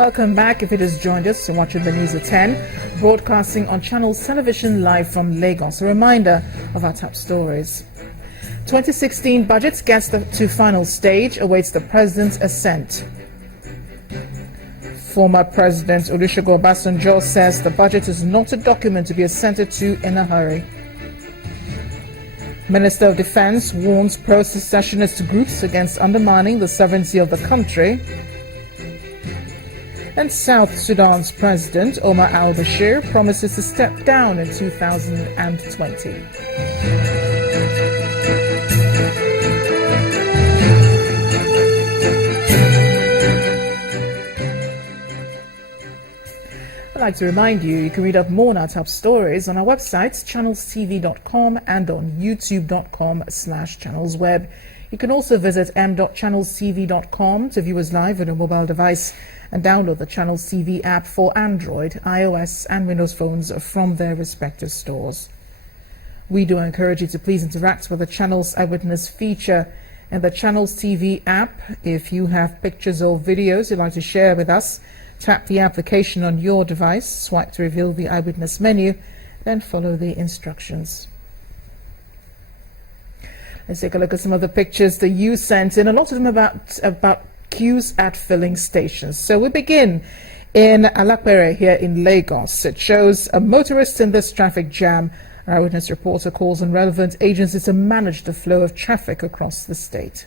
Welcome back. If it has joined us, you're watching the news at 10, broadcasting on Channels Television live from Lagos. A reminder of our top stories. 2016 budget gets to final stage, awaits the president's assent. Former President Olusegun Obasanjo says the budget is not a document to be assented to in a hurry. Minister of Defense warns pro-secessionist groups against undermining the sovereignty of the country. And South Sudan's President Omar al-Bashir promises to step down in 2020. I'd like to remind you, you can read up more on our top stories on our websites, channelstv.com and on youtube.com/channelsweb. You can also visit m.channelstv.com to view us live on your mobile device and download the Channels TV app for Android, iOS and Windows phones from their respective stores. We do encourage you to please interact with the Channels Eyewitness feature in the Channels TV app. If you have pictures or videos you'd like to share with us, tap the application on your device, swipe to reveal the Eyewitness menu, then follow the instructions. Let's take a look at some of the pictures that you sent in, a lot of them about queues at filling stations. So we begin in Alapere here in Lagos. It shows a motorist in this traffic jam. Our Eyewitness reporter calls on relevant agencies to manage the flow of traffic across the state.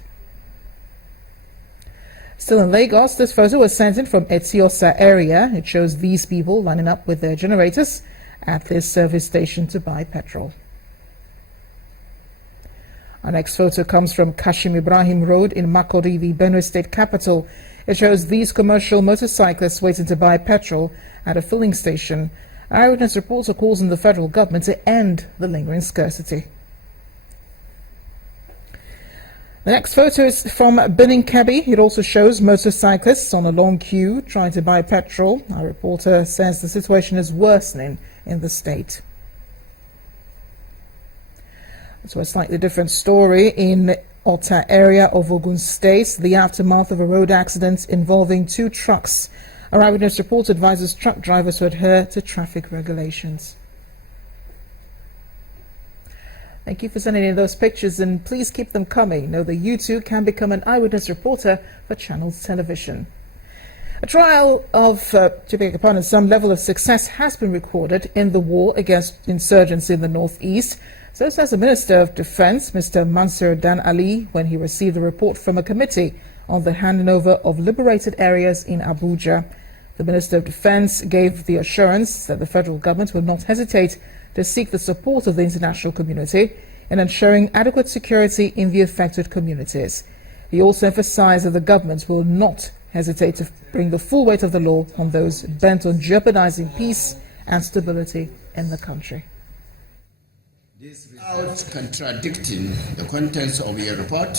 Still in Lagos, this photo was sent in from Etiosa area. It shows these people lining up with their generators at this service station to buy petrol. Our next photo comes from Kashim Ibrahim Road in Makurdi, the Benue State capital. It shows these commercial motorcyclists waiting to buy petrol at a filling station. Our Eyewitness reporter calls on the federal government to end the lingering scarcity. The next photo is from Benin Kebbi. It also shows motorcyclists on a long queue trying to buy petrol. Our reporter says the situation is worsening in the state. So a slightly different story in Ota area of Ogun State, the aftermath of a road accident involving two trucks. Our Eyewitness report advises truck drivers to adhere to traffic regulations. Thank you for sending in those pictures, and please keep them coming. Know that you too can become an Eyewitness reporter for Channels Television. A trial of some level of success has been recorded in the war against insurgency in the northeast. So says the Minister of Defense, Mr. Mansur Dan Ali, when he received a report from a committee on the handover of liberated areas in Abuja. The Minister of Defense gave the assurance that the federal government will not hesitate to seek the support of the international community in ensuring adequate security in the affected communities. He also emphasized that the government will not hesitate to bring the full weight of the law on those bent on jeopardizing peace and stability in the country. Without contradicting the contents of your report,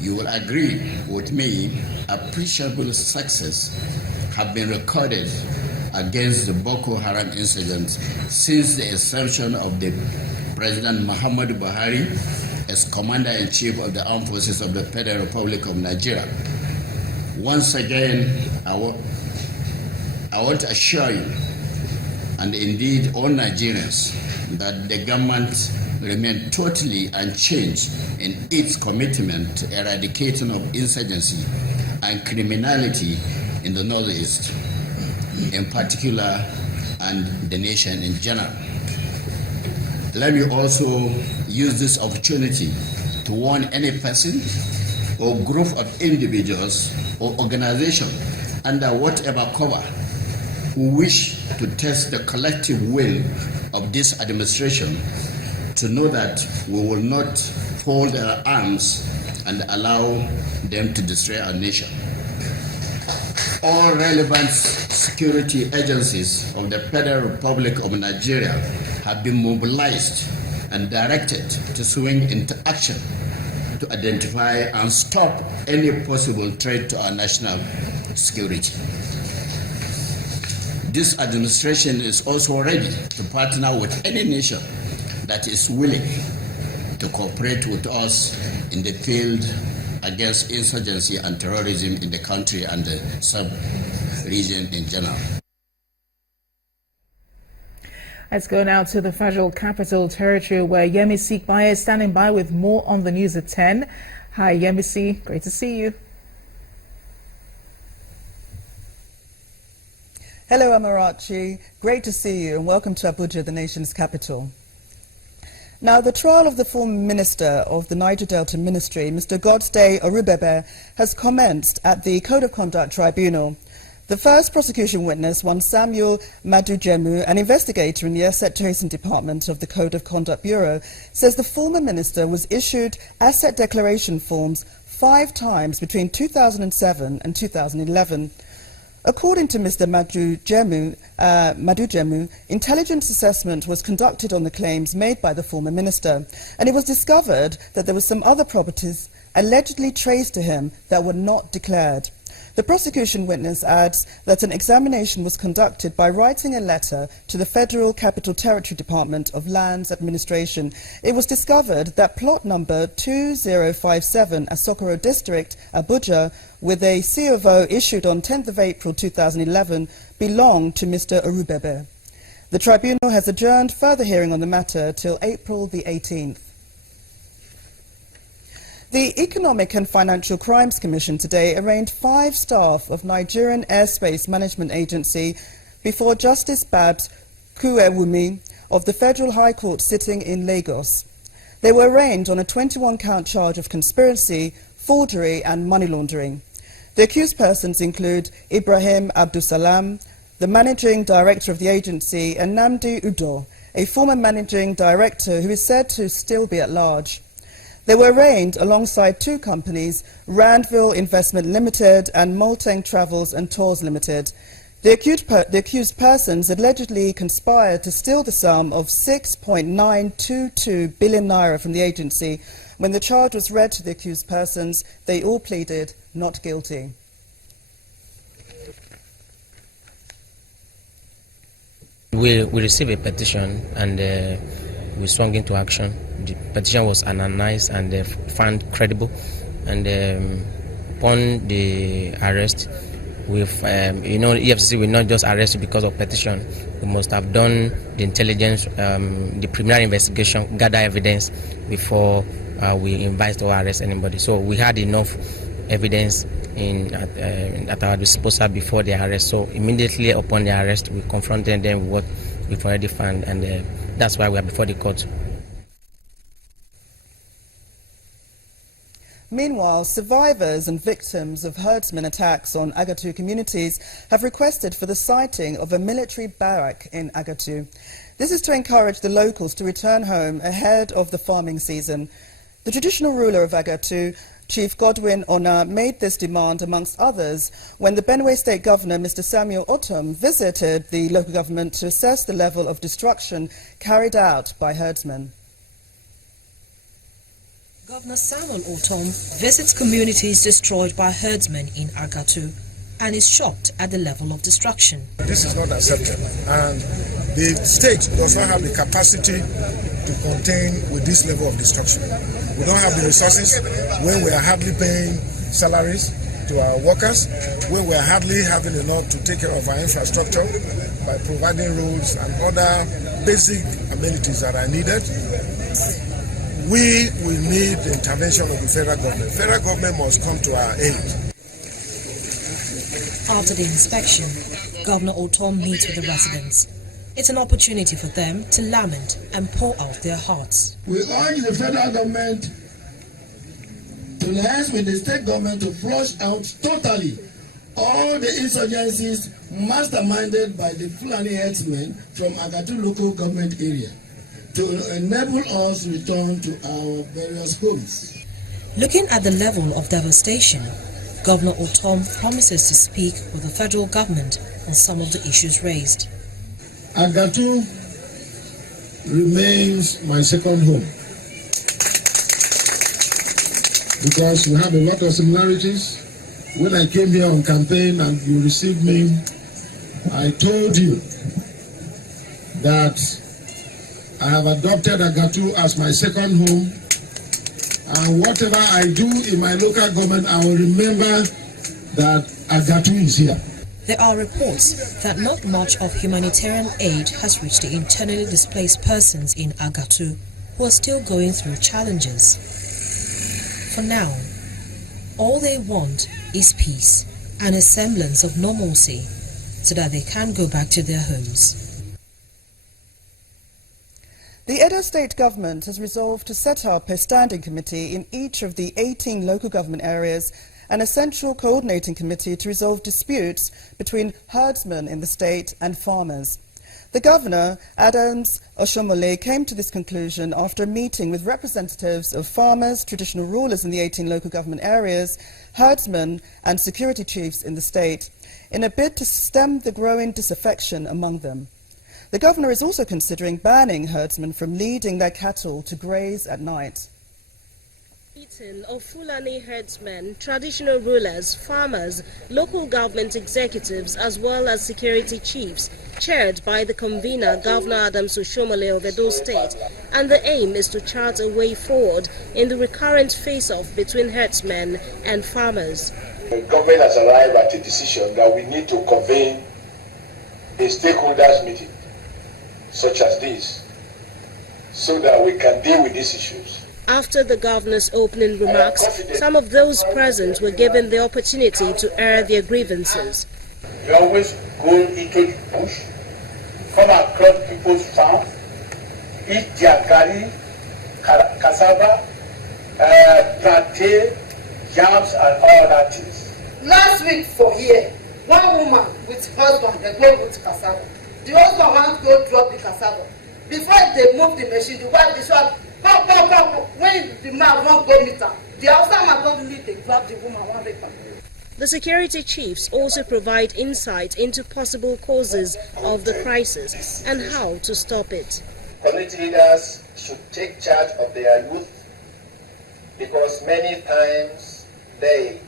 you will agree with me appreciable success have been recorded against the Boko Haram incident since the assumption of the President Muhammadu Buhari as Commander-in-Chief of the Armed Forces of the Federal Republic of Nigeria. Once again, I want to assure you, and indeed all Nigerians, that the government remains totally unchanged in its commitment to eradicating of insurgency and criminality in the Northeast, in particular, and the nation in general. Let me also use this opportunity to warn any person or group of individuals or organization under whatever cover who wish to test the collective will of this administration to know that we will not fold our arms and allow them to destroy our nation. All relevant security agencies of the Federal Republic of Nigeria have been mobilized and directed to swing into action to identify and stop any possible threat to our national security. This administration is also ready to partner with any nation that is willing to cooperate with us in the field against insurgency and terrorism in the country and the region in general. Let's go now to the Federal Capital Territory, where Yemisi Baye is standing by with more on the news at 10. Hi, Yemisi. Great to see you. Hello, Amarachi. Great to see you, and welcome to Abuja, the nation's capital. Now, the trial of the former minister of the Niger Delta Ministry, Mr. Godsday Orubebe, has commenced at the Code of Conduct Tribunal. The first prosecution witness, one Samuel Madujemu, an investigator in the Asset Tracing Department of the Code of Conduct Bureau, says the former minister was issued asset declaration forms 5 times between 2007 and 2011. According to Mr. Madujemu, intelligence assessment was conducted on the claims made by the former minister, and it was discovered that there were some other properties allegedly traced to him that were not declared. The prosecution witness adds that an examination was conducted by writing a letter to the Federal Capital Territory Department of Lands Administration. It was discovered that plot number 2057, Asokoro District, Abuja, with a C of O issued on 10th of April 2011, belonged to Mr. Orubebe. The tribunal has adjourned further hearing on the matter till April the 18th. The Economic and Financial Crimes Commission today arraigned 5 staff of Nigerian Airspace Management Agency before Justice Babs Kuewumi of the Federal High Court sitting in Lagos. They were arraigned on a 21-count charge of conspiracy, forgery and money laundering. The accused persons include Ibrahim Abdusalam, the managing director of the agency, and Namdi Udo, a former managing director who is said to still be at large. They were arraigned alongside 2 companies, Randville Investment Limited and Molteng Travels and Tours Limited. The accused persons allegedly conspired to steal the sum of 6.922 billion naira from the agency. When the charge was read to the accused persons, they all pleaded not guilty. We received a petition and we swung into action. The petition was analyzed and found credible, and upon the arrest, EFCC will not just arrest you because of petition. We must have done the intelligence, the preliminary investigation, gather evidence before we invite or arrest anybody. So we had enough evidence at our disposal before the arrest. So immediately upon the arrest, we confronted them with what we've already found, and that's why we are before the court. Meanwhile, survivors and victims of herdsmen attacks on Agatu communities have requested for the siting of a military barrack in Agatu. This is to encourage the locals to return home ahead of the farming season. The traditional ruler of Agatu, Chief Godwin Ona, made this demand, amongst others, when the Benue State Governor, Mr. Samuel Otom, visited the local government to assess the level of destruction carried out by herdsmen. Governor Samuel Otom visits communities destroyed by herdsmen in Agatu and is shocked at the level of destruction. This is not acceptable, and the state does not have the capacity to contain with this level of destruction. We don't have the resources when we are hardly paying salaries to our workers, when we are hardly having enough to take care of our infrastructure by providing roads and other basic amenities that are needed. We will need the intervention of the federal government. Federal government must come to our aid. After the inspection, Governor Otom meets with the residents. It's an opportunity for them to lament and pour out their hearts. We urge the federal government to liaise with the state government to flush out totally all the insurgencies masterminded by the Fulani herdsmen from Agatu local government area, to enable us to return to our various homes. Looking at the level of devastation, Governor Otom promises to speak with the federal government on some of the issues raised. Agatu remains my second home because we have a lot of similarities. When I came here on campaign and you received me, I told you that I have adopted Agatu as my second home, and whatever I do in my local government, I will remember that Agatu is here. There are reports that not much of humanitarian aid has reached the internally displaced persons in Agatu, who are still going through challenges. For now, all they want is peace and a semblance of normalcy so that they can go back to their homes. The Edo State Government has resolved to set up a standing committee in each of the 18 local government areas and a central coordinating committee to resolve disputes between herdsmen in the state and farmers. The Governor, Adams Oshomole, came to this conclusion after a meeting with representatives of farmers, traditional rulers in the 18 local government areas, herdsmen and security chiefs in the state, in a bid to stem the growing disaffection among them. The Governor is also considering banning herdsmen from leading their cattle to graze at night. Meeting of Fulani herdsmen, traditional rulers, farmers, local government executives, as well as security chiefs, chaired by the convener, Governor Adams Oshomole of Edo State, and the aim is to chart a way forward in the recurrent face-off between herdsmen and farmers. The government has arrived at a decision that we need to convene a stakeholders meeting such as this so that we can deal with these issues. After the governor's opening remarks, some of those present were given the opportunity to air their grievances. You always go into the bush, come across people's farm, eat their garri, cassava, plantain, yams, and all that things. Last week for here, one woman with husband, they go with cassava. The husband wants to go drop the cassava. Before they move the machine, the wife is like, when the man won't go meet her, the outside man don't need to grab the woman one paper. The security chiefs also provide insight into possible causes of the crisis and how to stop it. Community leaders should take charge of their youth because many times they,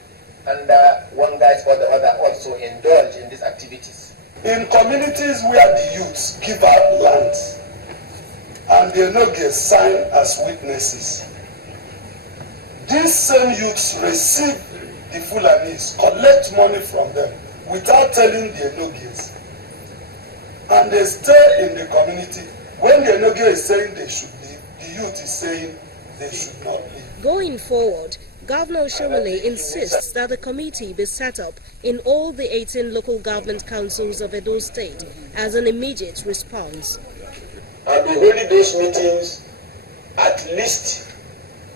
under one guise or the other, also indulge in these activities. In communities where the youths give out lands and they no get signed as witnesses, these same youths receive the Fulanis, collect money from them without telling the Enogies, and they stay in the community. When the Enogie is saying they should leave, the youth is saying they should not leave. Going forward, Governor Oshomole insists that a committee be set up in all the 18 local government councils of Edo State as an immediate response. And be holding those meetings at least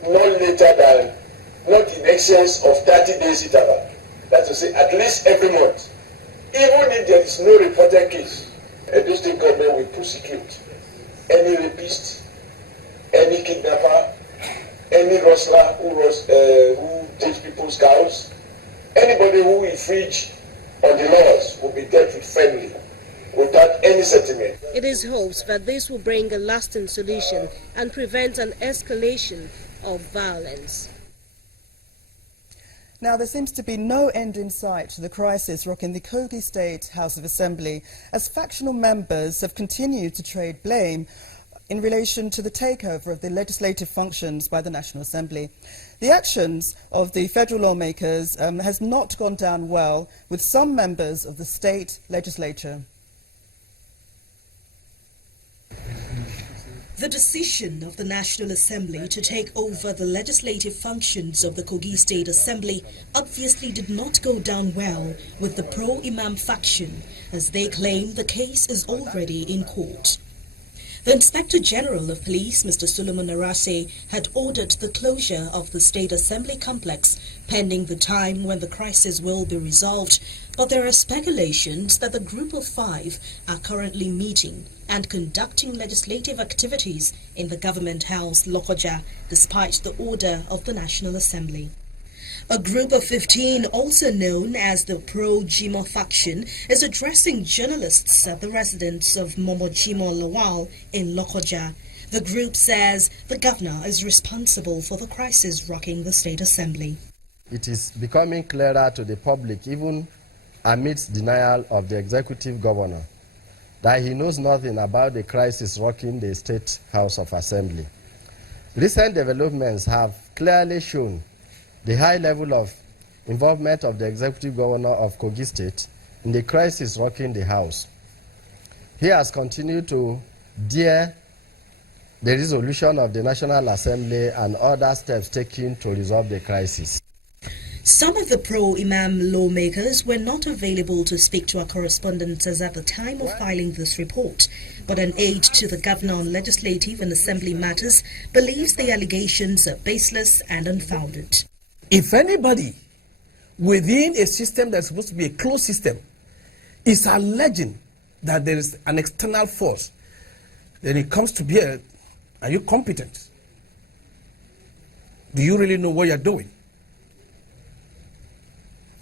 not later than, not in excess of 30 days interval. That's to say, at least every month. Even if there is no reported case, Edo State government will prosecute any rapist, any kidnapper, any rustler who takes people's cows, anybody who infringe on the laws will be dealt with firmly, without any sentiment. It is hoped that this will bring a lasting solution and prevent an escalation of violence. Now, there seems to be no end in sight to the crisis rocking the Kogi State House of Assembly, as factional members have continued to trade blame in relation to the takeover of the legislative functions by the National Assembly. The actions of the federal lawmakers has not gone down well with some members of the state legislature. The decision of the National Assembly to take over the legislative functions of the Kogi State Assembly obviously did not go down well with the pro-Imam faction, as they claim the case is already in court. The Inspector General of Police, Mr. Solomon Arase, had ordered the closure of the State Assembly complex pending the time when the crisis will be resolved, but there are speculations that the group of 5 are currently meeting and conducting legislative activities in the Government House, Lokoja, despite the order of the National Assembly. A group of 15, also known as the Pro-Jimo faction, is addressing journalists at the residence of Momojimo Lawal in Lokoja. The group says the governor is responsible for the crisis rocking the State Assembly. It is becoming clearer to the public, even amidst denial of the executive governor, that he knows nothing about the crisis rocking the State House of Assembly. Recent developments have clearly shown the high level of involvement of the executive governor of Kogi State in the crisis rocking the House. He has continued to dare the resolution of the National Assembly and other steps taken to resolve the crisis. Some of the pro-Imam lawmakers were not available to speak to our correspondents at the time of filing this report, but an aide to the governor on legislative and assembly matters believes the allegations are baseless and unfounded. If anybody within a system that's supposed to be a closed system is alleging that there is an external force, then it comes to bear, are you competent? Do you really know what you're doing?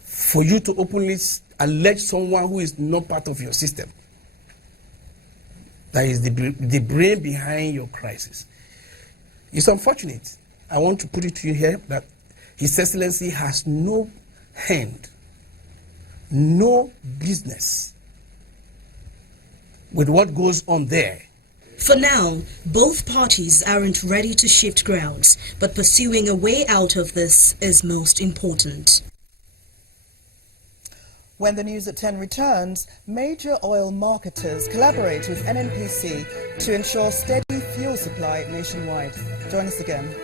For you to openly allege someone who is not part of your system, that is the brain behind your crisis. It's unfortunate. I want to put it to you here that His Excellency has no hand, no business with what goes on there. For now, both parties aren't ready to shift grounds, but pursuing a way out of this is most important. When the News at 10 returns, major oil marketers collaborate with NNPC to ensure steady fuel supply nationwide. Join us again.